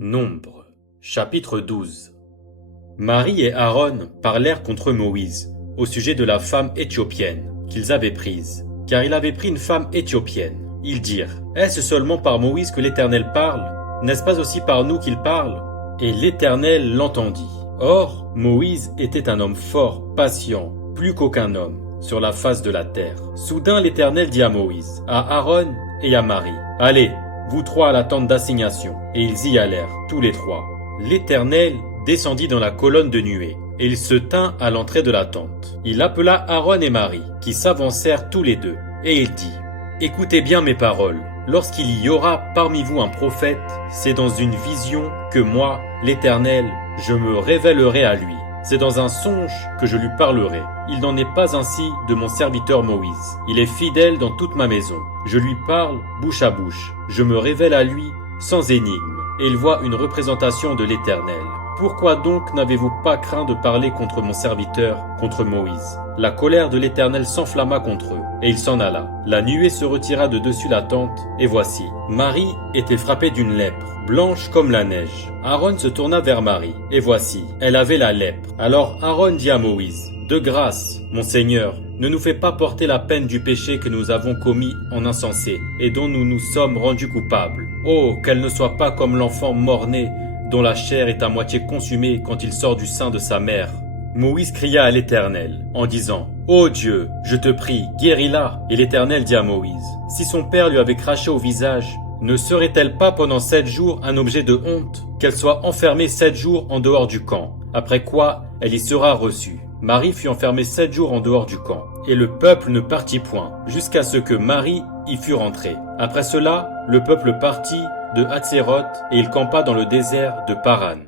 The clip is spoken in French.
Nombre, chapitre 12. Marie et Aaron parlèrent contre Moïse au sujet de la femme éthiopienne qu'ils avaient prise, car il avait pris une femme éthiopienne. Ils dirent: Est-ce seulement par Moïse que l'Éternel parle? N'est-ce pas aussi par nous qu'il parle? Et l'Éternel l'entendit. Or, Moïse était un homme fort, patient, plus qu'aucun homme sur la face de la terre. Soudain l'Éternel dit à Moïse, à Aaron et à Marie: Allez, vous trois à la tente d'assignation. Et ils y allèrent, tous les trois. L'Éternel descendit dans la colonne de nuée, et il se tint à l'entrée de la tente. Il appela Aaron et Marie, qui s'avancèrent tous les deux, et il dit: Écoutez bien mes paroles. Lorsqu'il y aura parmi vous un prophète, c'est dans une vision que moi, l'Éternel, je me révélerai à lui. C'est dans un songe que je lui parlerai. Il n'en est pas ainsi de mon serviteur Moïse. Il est fidèle dans toute ma maison. Je lui parle bouche à bouche. Je me révèle à lui sans énigme. Et il voit une représentation de l'Éternel. Pourquoi donc n'avez-vous pas craint de parler contre mon serviteur, contre Moïse? La colère de l'Éternel s'enflamma contre eux, et il s'en alla. La nuée se retira de dessus la tente, et voici, Marie était frappée d'une lèpre, blanche comme la neige. Aaron se tourna vers Marie, et voici, elle avait la lèpre. Alors Aaron dit à Moïse: De grâce, mon Seigneur, ne nous fais pas porter la peine du péché que nous avons commis en insensé, et dont nous nous sommes rendus coupables. Oh, qu'elle ne soit pas comme l'enfant mort-né, dont la chair est à moitié consumée quand il sort du sein de sa mère. Moïse cria à l'Éternel, en disant: Ô Dieu, je te prie, guéris-la. Et l'Éternel dit à Moïse: Si son père lui avait craché au visage, ne serait-elle pas pendant 7 jours un objet de honte, qu'elle soit enfermée 7 jours en dehors du camp, après quoi elle y sera reçue? Marie fut enfermée 7 jours en dehors du camp, et le peuple ne partit point, jusqu'à ce que Marie y fût rentrée. Après cela, le peuple partit de Hatséroth, et il campa dans le désert de Paran.